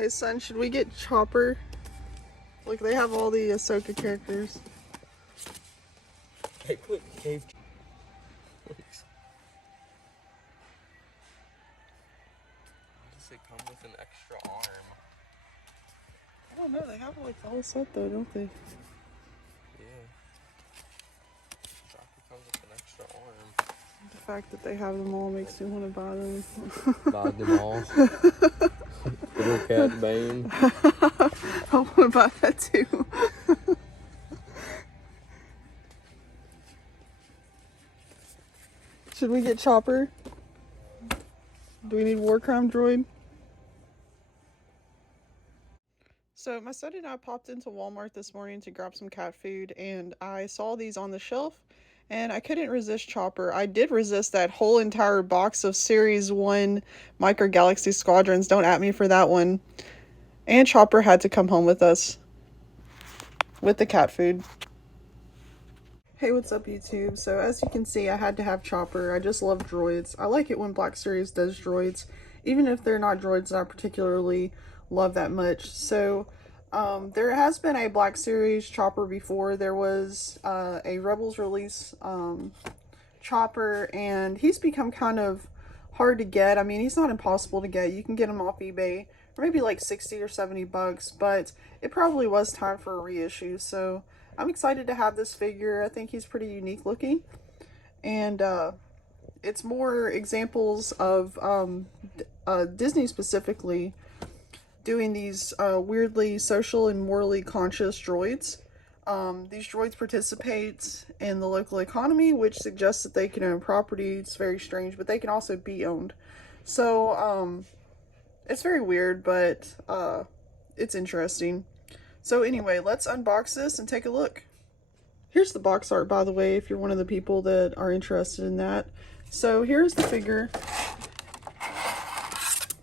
Hey son, should we get Chopper? Look, they have all the Ahsoka characters. Hey, put cave. Why does it come with an extra arm? I don't know, they have like the whole set though, don't they? Yeah. Chopper comes with an extra arm. The fact that they have them all makes me want to buy them. Buy them all. Little Cat Bane. I want to buy that too. Should we get Chopper? Do we need War Crime Droid? So my son and I popped into Walmart this morning to grab some cat food, and I saw these on the shelf and I couldn't resist Chopper. I did resist that whole entire box of Series 1 Micro Galaxy Squadrons. Don't at me for that one. And Chopper had to come home with us with the cat food. Hey, what's up YouTube? So as you can see, I had to have Chopper. I just love droids. I like it when Black Series does droids, even if they're not droids that I particularly love that much. So there has been a Black Series Chopper before. There was a Rebels release Chopper, and he's become kind of hard to get. I mean, he's not impossible to get. You can get him off eBay for maybe like 60 or 70 bucks, but it probably was time for a reissue. So I'm excited to have this figure. I think he's pretty unique looking, and it's more examples of Disney specifically doing these weirdly social and morally conscious droids. These droids participate in the local economy, which suggests that they can own property. It's very strange, but they can also be owned. So it's very weird, but it's interesting. So anyway, let's unbox this and take a look. Here's the box art, by the way, if you're one of the people that are interested in that. So here's the figure.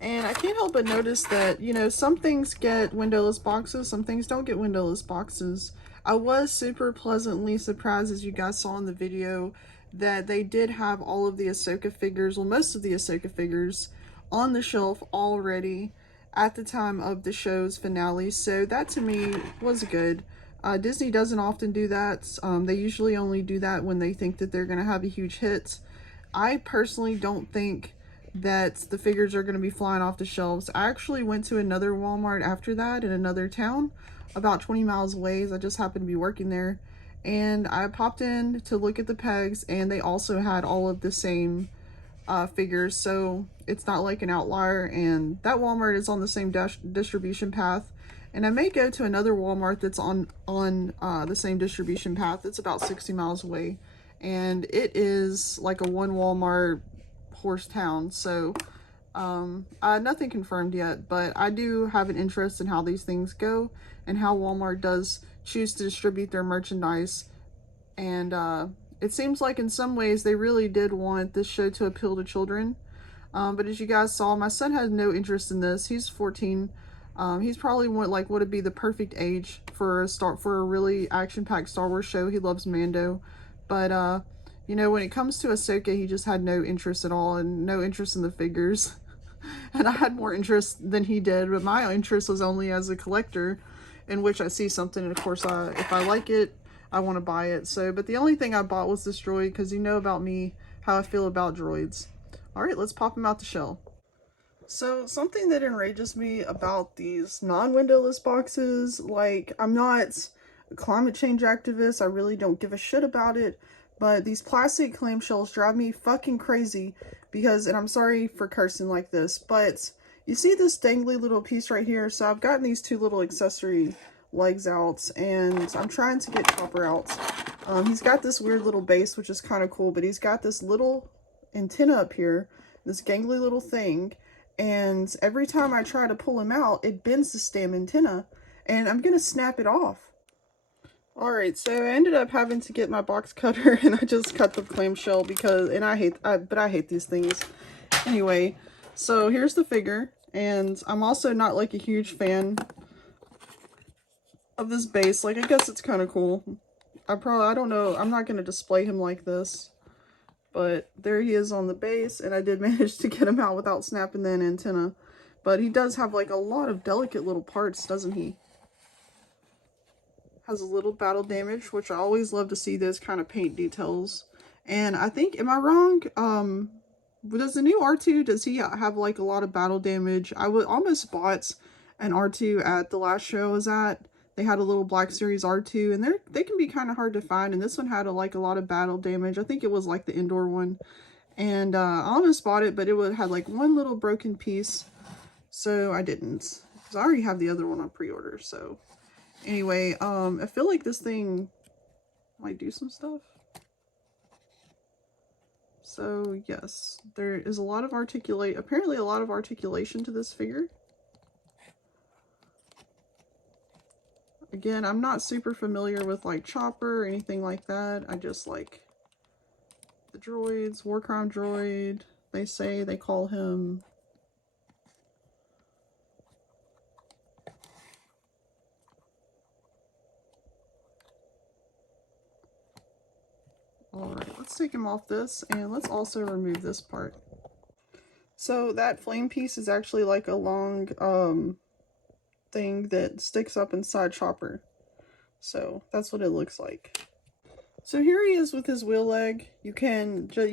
And I can't help but notice that, you know, some things get windowless boxes, some things don't get windowless boxes. I was super pleasantly surprised, as you guys saw in the video, that they did have all of the Ahsoka figures, well, most of the Ahsoka figures, on the shelf already at the time of the show's finale. So that to me was good. Disney doesn't often do that. They usually only do that when they think that they're going to have a huge hit. I personally don't think that the figures are going to be flying off the shelves. I actually went to another Walmart after that in another town about 20 miles away, as I just happened to be working there, and I popped in to look at the pegs, and they also had all of the same figures, so it's not like an outlier. And that Walmart is on the same distribution path, and I may go to another Walmart that's on the same distribution path. It's about 60 miles away, and it is like a one Walmart horse town. So nothing confirmed yet, but I do have an interest in how these things go and how Walmart does choose to distribute their merchandise. And it seems like in some ways they really did want this show to appeal to children, but as you guys saw, my son has no interest in this. He's 14. He's probably would it be the perfect age for a really action-packed Star Wars show. He loves Mando, but you know, when it comes to Ahsoka, he just had no interest at all, and no interest in the figures. And I had more interest than he did, but my interest was only as a collector, in which I see something, and of course, if I like it, I want to buy it. So, but the only thing I bought was this droid, because you know about me, how I feel about droids. All right, let's pop him out the shell. So, something that enrages me about these non-windowless boxes, like, I'm not a climate change activist, I really don't give a shit about it, but these plastic clamshells drive me fucking crazy because, and I'm sorry for cursing like this, but you see this dangly little piece right here? So I've gotten these two little accessory legs out, and I'm trying to get Chopper out. He's got this weird little base, which is kind of cool, but he's got this little antenna up here, this gangly little thing, and every time I try to pull him out, it bends the stem antenna, and I'm gonna snap it off. Alright, so I ended up having to get my box cutter, and I just cut the clamshell because, and I hate these things. Anyway, so here's the figure, and I'm also not like a huge fan of this base. Like, I guess it's kind of cool. I don't know, I'm not going to display him like this, but there he is on the base, and I did manage to get him out without snapping that antenna. But he does have like a lot of delicate little parts, doesn't he? Has a little battle damage, which I always love to see those kind of paint details. And I think, am I wrong? Does the new R2, does he have like a lot of battle damage? I would almost bought an R2 at the last show I was at. They had a little Black Series R2, and they can be kind of hard to find. And this one had like a lot of battle damage. I think it was like the indoor one. And I almost bought it, but it had like one little broken piece. So I didn't. Because I already have the other one on pre-order, so... Anyway, I feel like this thing might do some stuff. So, yes, there is a lot of apparently a lot of articulation to this figure. Again, I'm not super familiar with, like, Chopper or anything like that. I just like the droids. Warcrown droid, they call him... Alright, let's take him off this, and let's also remove this part. So that flame piece is actually like a long thing that sticks up inside Chopper. So that's what it looks like. So here he is with his wheel leg. You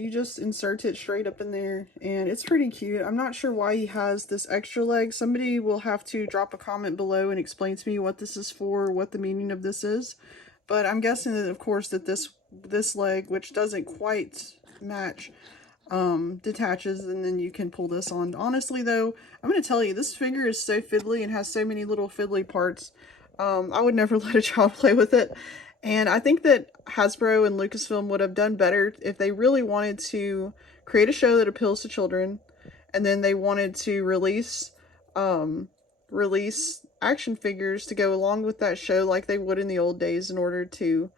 just insert it straight up in there, and it's pretty cute. I'm not sure why he has this extra leg. Somebody will have to drop a comment below and explain to me what this is for, what the meaning of this is. But I'm guessing that, of course, that this leg, which doesn't quite match, detaches, and then you can pull this on. Honestly, though, I'm going to tell you, this figure is so fiddly and has so many little fiddly parts. I would never let a child play with it. And I think that Hasbro and Lucasfilm would have done better if they really wanted to create a show that appeals to children, and then they wanted to release action figures to go along with that show like they would in the old days in order to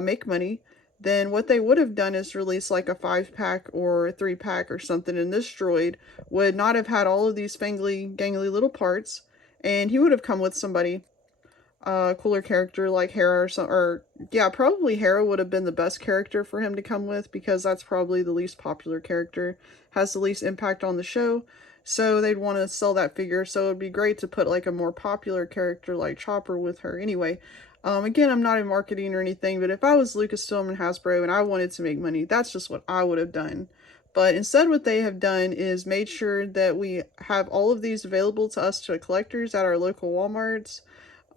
make money. Then what they would have done is release like a 5-pack or a 3-pack or something, and this droid would not have had all of these spangly, gangly little parts, and he would have come with somebody, cooler character like Hera or something, or yeah, probably Hera would have been the best character for him to come with, because that's probably the least popular character, has the least impact on the show. So they'd want to sell that figure, so it would be great to put like a more popular character like Chopper with her. Anyway, again, I'm not in marketing or anything, but if I was Lucasfilm and Hasbro and I wanted to make money, that's just what I would have done. But instead what they have done is made sure that we have all of these available to us, to collectors, at our local Walmarts,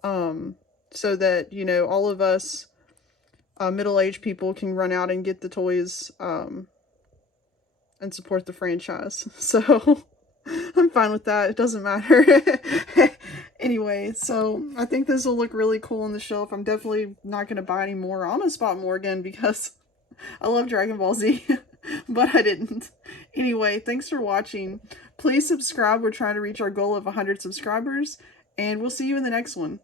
so that, you know, all of us middle-aged people can run out and get the toys and support the franchise. So... I'm fine with that. It doesn't matter. Anyway, so I think this will look really cool on the shelf. I'm definitely not going to buy any more. I almost bought more again because I love Dragon Ball Z, but I didn't. Anyway, thanks for watching. Please subscribe. We're trying to reach our goal of 100 subscribers, and we'll see you in the next one.